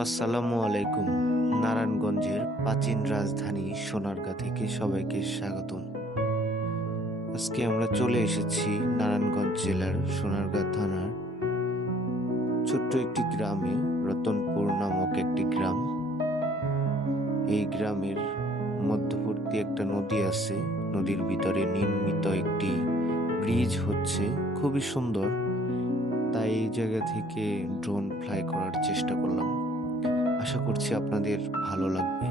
আসসালামু আলাইকুম, নারায়ণগঞ্জের প্রাচীন রাজধানী সোনারগাঁ থেকে সবাইকে স্বাগতম। আজকে আমরা চলে এসেছি নারায়ণগঞ্জ জেলার সোনারগাঁ থানার ছোট্ট একটি গ্রামে, রতনপুর নামক একটি গ্রাম। এই গ্রামের মধ্যবর্তী একটা নদী আছে, নদীর ভিতরে নির্মিত একটি ব্রিজ হচ্ছে, খুবই সুন্দর। তাই এই জায়গা থেকে ড্রোন ফ্লাই করার চেষ্টা করলাম। আশা করছি আপনাদের ভালো লাগবে।